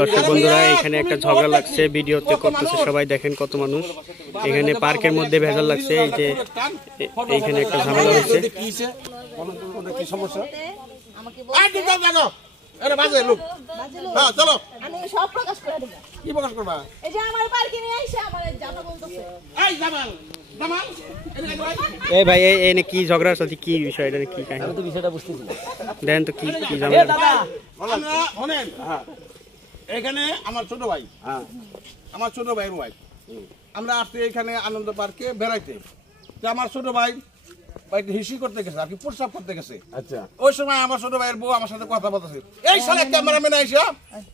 দর্শক বন্ধুরা এখানে একটা ঝগড়া লাগছে, ভিডিওতে করতেছে সবাই, দেখেন কত মানুষ। এখানে পার্কের মধ্যে ভেজাল লাগছে, এই যে এইখানে একটা ঝামেলা হচ্ছে। এই ভাই এনে কি ঝগড়া হচ্ছে, কি বিষয়, এটা কি কাহিনী? আমি তো বিষয়টা বুঝতেছি না, দেন তো কি কি ঝামেলা। এখানে আমার ছোট ভাই, আমার ছোট ভাইয়ের ওয়াইফ, আমরা আসছি এখানে আনন্দ পার্কে বেড়াইতে। আমার ছোট ভাই হিসি করতে গেছে, আর কি প্রস্রাব করতে গেছে। আচ্ছা, ওই সময় আমার ছোট ভাইয়ের বউ আমার সাথে কথা বলতেছে, এই সালে ক্যামেরাম্যান আইসা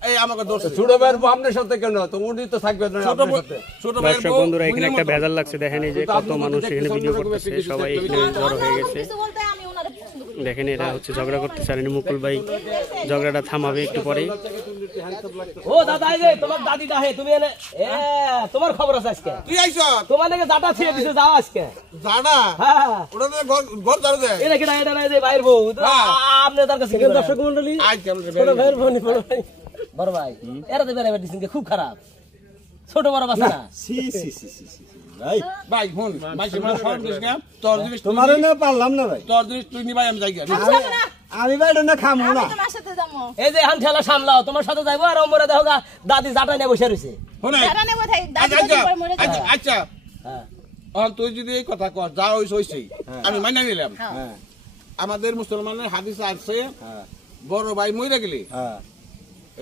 এই আমাকে দোষ। ছোট ভাইয়ের বউ আপনার সাথে কেন? তো উনি তো থাকবে না আপনার সাথে। ছোট ভাইয়ের বউ, বন্ধুরা এখানে একটা ভেজাল লাগছে, দেখেন এই যে কত মানুষ এখানে ভিডিও করতেছে, সবাই এখানে জড়ো হয়ে গেছে। দেখেন এরা হচ্ছে ঝগড়া করতেছে, আর মুকুল ভাই ঝগড়াটা থামাবে একটু পরেই। ও দাদা, এই যে তোমার দাদি দাহে, তুমি এনে তোমার খবর আছে আজকে? তুই আইছো, তোমার নাকি জাটা ছিঁড়ে দিছে, যাও আজকে। জানা? হ্যাঁ, ওটা তো ঘর ধরে দেয়। এটা কি না, এটা না, এই যে ভাইয়ের বউ। আপনি তার কাছে দর্শক মণ্ডলী, ছোট ভাইয়ের বোন, বড় ভাই, এরা তো বেড়াবে দিছেন, খুব খারাপ। ছোট বড় বাসা না। সি সি সি সি সি ভাই, ভাই ফোন ভাই, সীমা ফোন দিস না, তোর জিনিস তোমারে না পারলাম না ভাই, তোর জিনিস তুই নি ভাই, আমি যাই গা। আমি ভাই এটা না খামু না, তোমার সাথে যাবো। এই যে হান ঠেলা সামলাও, তোমার সাথে যাইবো। আর ওমরে দেখো দাদি জাটা নিয়ে বসে রইছে। শুনে জাটা নেব ভাই, দাদি উপর মরে যাবে। আচ্ছা, হ্যাঁ, তুই যদি এই কথা কর, যা হইছে হইছেই, আমি মাইনা নিলাম। হ্যাঁ, আমাদের মুসলমানের হাদিসে আছে, বড় ভাই মইরা গেলে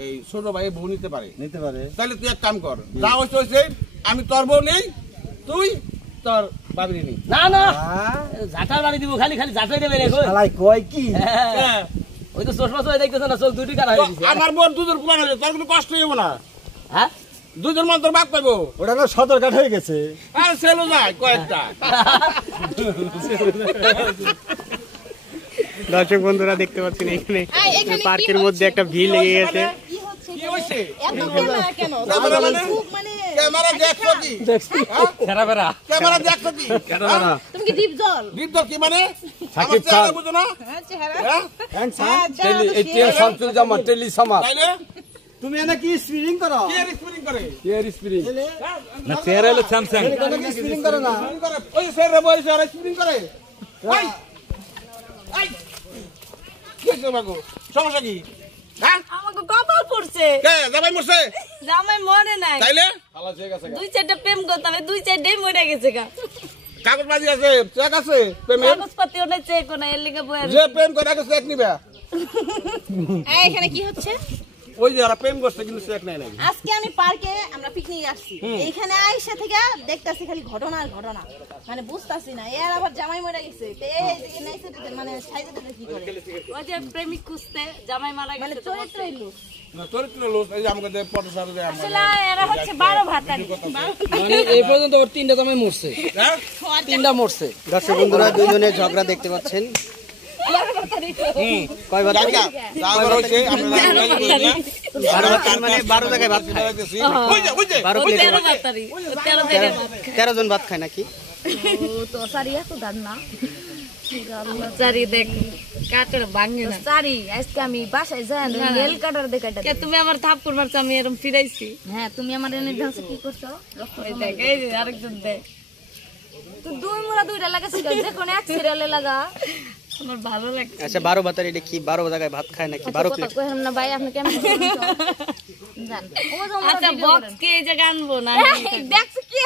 এই ছোট ভাই বউ নিতে পারে। তাহলে তুই এক কাম কর, যা হইছে হইছে, আমি তোর বউ নেই, তুই তোর বাবির নেই। না না, জাটার বাড়ি দিব, খালি খালি জাটাই দেবে রে। শালাই কয় কি? হ্যাঁ, ওই তো চশমা চোখে দেখতেছ না, চোখ দুটি কানা হয়ে গেছে। আমার বোন দুধের পুরান হয়েছে, তোর কোনো কষ্ট হইব না। হ্যাঁ, দুধের মন তোর বাপ পাইবো। ওটা না সদর কাঠ হয়ে গেছে। আর সেলো যায় কয়েকটা। দর্শক বন্ধুরা দেখতে পাচ্ছেন এখানে পার্কের মধ্যে একটা ভিড় লেগে গেছে। কি হইছে? এত ক্যামেরা কেন? ক্যামেরা দেখছো কি? ক্যামেরা ক্যামেরা দেখছো কি? তুমি কি দীপজল? দীপজল কি মানে? সাকিব খান বুঝো না? হ্যাঁ, চেহারা। হ্যাঁ, টেলি শামসুল জামান, টেলি সামাদ। তাইলে তুমি এনে কি স্পিরিং করো? কি স্পিরিং করে? কি স্পিরিং না, চেহারা হলো স্যামসাং। কি স্পিরিং করে না? ওই স্যার রে, ওই স্যার স্পিরিং করে। ভাই আই কি হইছে বাগো? সমস্যা কি? হ্যাঁ, আমাকে কপাল পড়ছে। কে জামাই মরছে? জামাই মরে নাই। তাইলে খালাস হয়ে গেছে। দুই চারটা প্রেম করতাম, দুই চারটাই মরে গেছে গা। কাগজবাজি আছে, চেক আছে প্রেমের? কাগজপাতি ওটা চেক না, এর লিগে বই। যে প্রেম করে আগে চেক নিবে। এখানে কি হচ্ছে? ওই যে ওরা প্রেম করছে কিন্তু চেক নাই নাই। আজকে আমি পার্কে আমরা পিকনিক আসছি, এইখানে আইসা থেকে দেখতাছি খালি ঘটনা আর ঘটনা, মানে বুঝতাছি না। এর আবার জামাই মরে গেছে, মানে সাইজে দিতে কি করে? ওই যে প্রেমিক খুঁজতে জামাই মারা গেছে, মানে চরিত্রই লোক। না চরিত্র লোক, এই যে আমাদের পথে সাথে যে আমরা আসলে এরা হচ্ছে 12 ভাতারি। মানে এই পর্যন্ত ওর 3টা জামাই মরছে। হ্যাঁ, 3টা মরছে। দর্শক বন্ধুরা দুইজনে ঝগড়া দেখতে পাচ্ছেন। কয়বার তারপর হইছে আমরা 12 জায়গায় ভাত খায়। ওই যে 13 ভাতারি, 13 জায়গায় ভাত খায়। 13 জন ভাত খায় নাকি? ও তো সারি এত দান না, সারি দেখ কাটার ভাঙে না। সারি আজকে আমি বাসায় যাই, নেল কাটার দেখাটা। কে তুমি আমার থাপ্পড় মারছ, আমি এরকম ফিরাইছি। হ্যাঁ, তুমি আমার এনে ঢালছে কি করছো? ওই দেখ, এই যে আরেকজন দেখ, তুই দুই মোড়া দুইটা লাগাছিস, যে কোন এক সিরিয়ালে লাগা। আমার ভালো লাগে। আচ্ছা 12 ভাতার এটা কি 12 জায়গায় ভাত খায় নাকি? 12 প্লেট কইলাম না ভাই, আপনি কেমন জান? আচ্ছা বক্স কে এই জায়গা আনবো না, দেখছ কি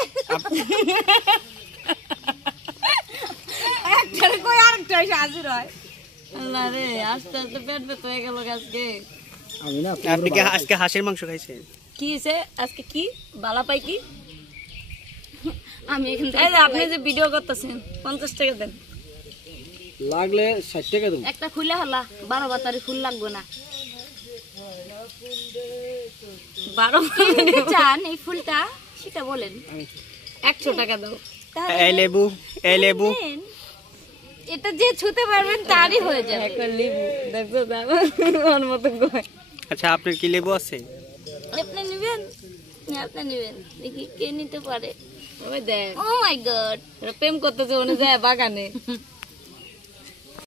একটারে কই আরেকটা এসে হাজির হয়। আল্লাহ রে, আস্তে আস্তে পেট ব্যথা হয়ে গেল আজকে। আমি না, আপনি কি আজকে হাঁসের মাংস খাইছেন? কি হইছে আজকে? কি বালা পাই কি? আমি এখান থেকে আপনি যে ভিডিও করতেছেন 50 টাকা দেন, লাগলে 60 টাকা দেব। একটা খুলে হলা 12 বাতারি ফুল লাগবে না। 12 চান এই ফুলটা, সেটা বলেন। 100 টাকা দাও। এই লেবু এটা যে ছুতে পারবেন তারই হয়ে যাবে। একটা লেবু দেখো দাদা, ওর মত কয়। আচ্ছা আপনার কি লেবু আছে? আপনি নেবেন? আপনি নেবেন, দেখি কে নিতে পারে। ওই দেখ, ও মাই গড, প্রেম করতেছে ওনে যায় বাগানে।